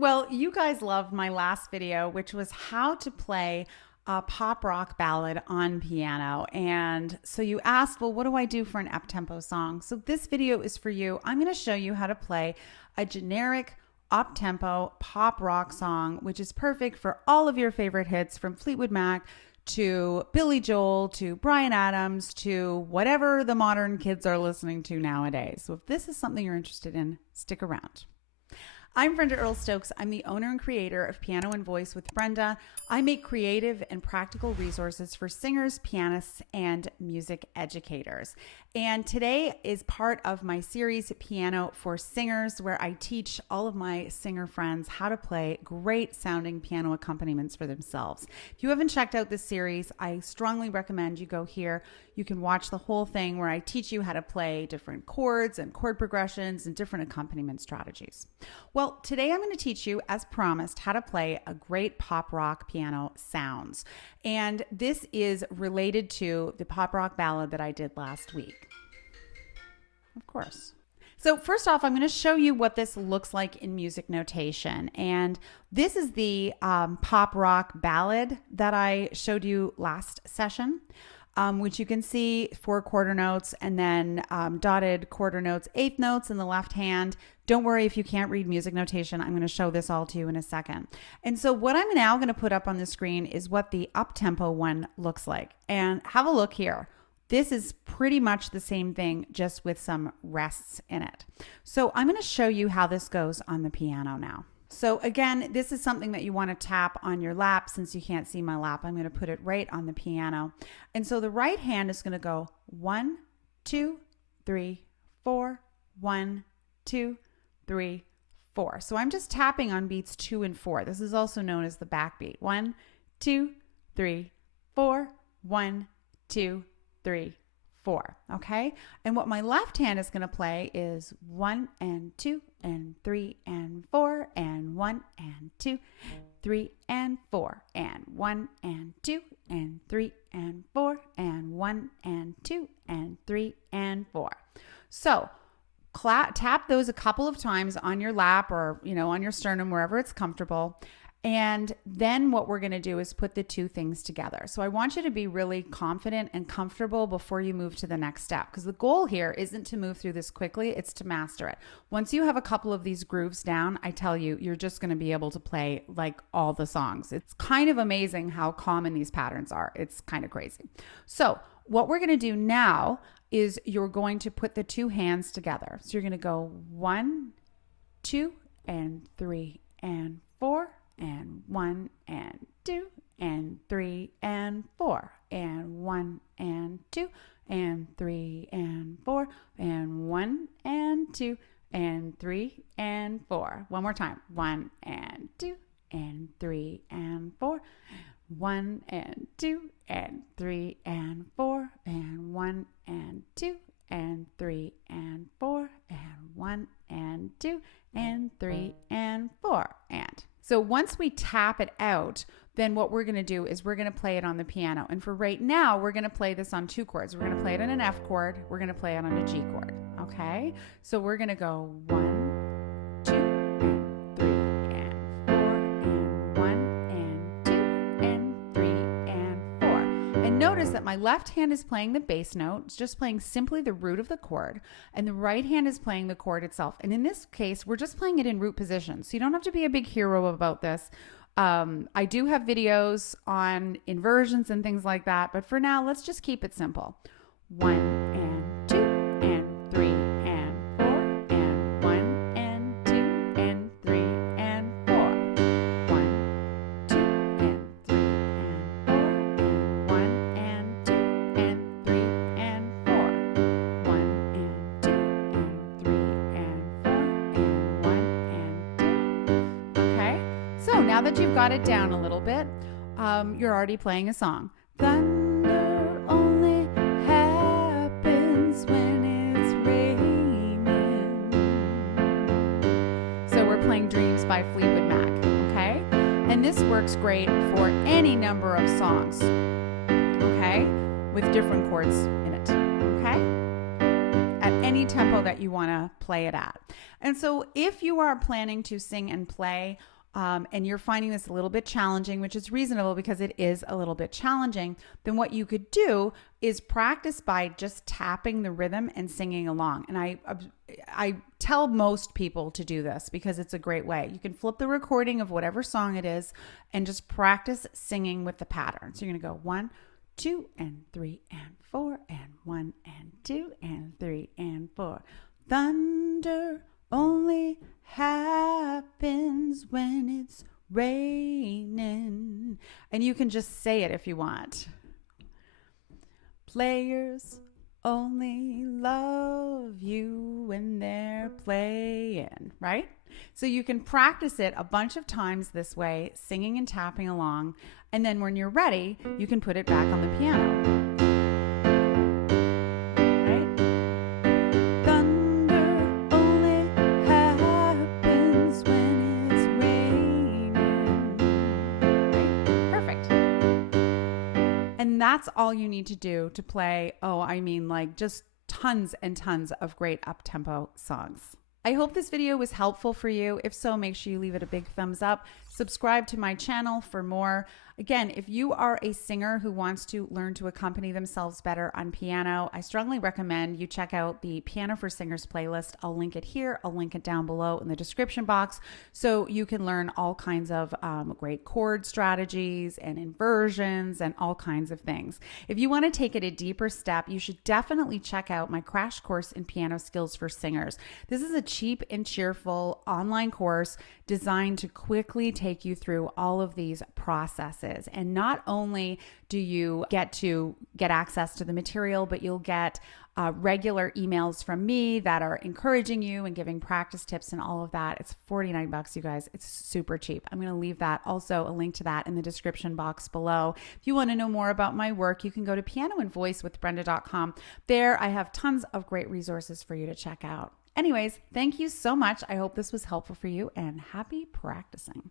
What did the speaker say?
Well, you guys loved my last video, which was how to play a pop rock ballad on piano. And so you asked, well, what do I do for an up-tempo song? So this video is for you. I'm going to show you how to play a generic up-tempo pop rock song, which is perfect for all of your favorite hits, from Fleetwood Mac to Billy Joel to Bryan Adams to whatever the modern kids are listening to nowadays. So if this is something you're interested in, stick around. I'm Brenda Earl-Stokes. I'm the owner and creator of Piano and Voice with Brenda. I make creative and practical resources for singers, pianists, and music educators. And today is part of my series, Piano for Singers, where I teach all of my singer friends how to play great sounding piano accompaniments for themselves. If you haven't checked out this series, I strongly recommend you go here. You can watch the whole thing where I teach you how to play different chords and chord progressions and different accompaniment strategies. Well, today I'm going to teach you, as promised, how to play a great pop rock piano sounds. And this is related to the pop rock ballad that I did last week. Of course. So first off, I'm going to show you what this looks like in music notation. And this is the pop rock ballad that I showed you last session. Which you can see 4 quarter notes and then dotted quarter notes, 8th notes in the left hand. Don't worry if you can't read music notation. I'm going to show this all to you in a second. And so what I'm now going to put up on the screen is what the up-tempo one looks like. And have a look here. This is pretty much the same thing, just with some rests in it. So I'm going to show you how this goes on the piano now. So again, this is something that you want to tap on your lap. Since you can't see my lap, I'm going to put it right on the piano. And so the right hand is going to go 1, 2, 3, 4, 1, 2, 3, 4. So I'm just tapping on beats 2 and 4. This is also known as the backbeat. 1, 2, 3, 4, 1, 2, 3, 4. Okay. And what my left hand is going to play is 1 and 2 and 3 and 4 and 1 and 2, 3 and 4 and 1 and 2 and 3 and 4 and 1 and 2 and 3 and 4. So tap those a couple of times on your lap or, on your sternum, wherever it's comfortable. And then what we're going to do is put the two things together. So I want you to be really confident and comfortable before you move to the next step, because the goal here isn't to move through this quickly, it's to master it. Once you have a couple of these grooves down, I tell you, you're just going to be able to play like all the songs. It's kind of amazing how common these patterns are. It's kind of crazy. So what we're going to do now is you're going to put the two hands together. So you're going to go 1, 2, and 3, and 4. And 1 and 2 and 3 and 4 and 1 and 2 and 3 and 4 and 1 and 2 and 3 and 4. One more time. 1 and 2 and 3 and 4. 1 and 2 and 3 and 4 and 1 and 2 and 3 and 4 and 1 and 2 and 3 and 4 and. So once we tap it out, then what we're going to do is we're going to play it on the piano. And for right now, we're going to play this on 2 chords. We're going to play it on an F chord. We're going to play it on a G chord. Okay? So we're going to go 1, 2, and 3, and 4, and 1, and 2, and 3, and 4. And notice that my left hand is playing the bass note. It's just playing simply the root of the chord. And the right hand is playing the chord itself. And in this case, we're just playing it in root position. So you don't have to be a big hero about this. I do have videos on inversions and things like that. But for now, let's just keep it simple. 1 and 2 and 3 and 4 and 1 and 2 and 3 and 4. 1, 2 and 3 and 4 and 1 and 2 and 3 and 4. 1 and 2 and 3 and 4 and 1 and 2. Okay, so now that you've got it down a little bit, you're already playing a song. Thunder only happens when it's raining. So we're playing Dreams by Fleetwood Mac, okay? And this works great for any number of songs, okay? With different chords in it, okay? At any any tempo that you want to play it at. And so if you are planning to sing and play, and you're finding this a little bit challenging, which is reasonable because it is a little bit challenging, then what you could do is practice by just tapping the rhythm and singing along. And I tell most people to do this because it's a great way. You can flip the recording of whatever song it is and just practice singing with the pattern. So you're going to go 1, 2, and 3, and 4, and 1, and 2, and 3, and 4. Thunder only happens when it's raining. And you can just say it if you want. Players only love you when they're playing, right? So you can practice it a bunch of times this way, singing and tapping along. And then when you're ready, you can put it back on the piano. And that's all you need to do to play, just tons and tons of great up-tempo songs. I hope this video was helpful for you. If so, make sure you leave it a big thumbs up. Subscribe to my channel for more. Again, if you are a singer who wants to learn to accompany themselves better on piano, I strongly recommend you check out the Piano for Singers playlist. I'll link it here. I'll link it down below in the description box so you can learn all kinds of great chord strategies and inversions and all kinds of things. If you want to take it a deeper step, you should definitely check out my crash course in piano skills for singers. This is a cheap and cheerful online course designed to quickly take you through all of these processes. And not only do you get access to the material, but you'll get regular emails from me that are encouraging you and giving practice tips and all of that. It's $49, you guys. It's super cheap. I'm going to leave that also a link to that in the description box below. If you want to know more about my work, you can go to pianoandvoicewithbrenda.com. There I have tons of great resources for you to check out. Anyways, thank you so much. I hope this was helpful for you and happy practicing.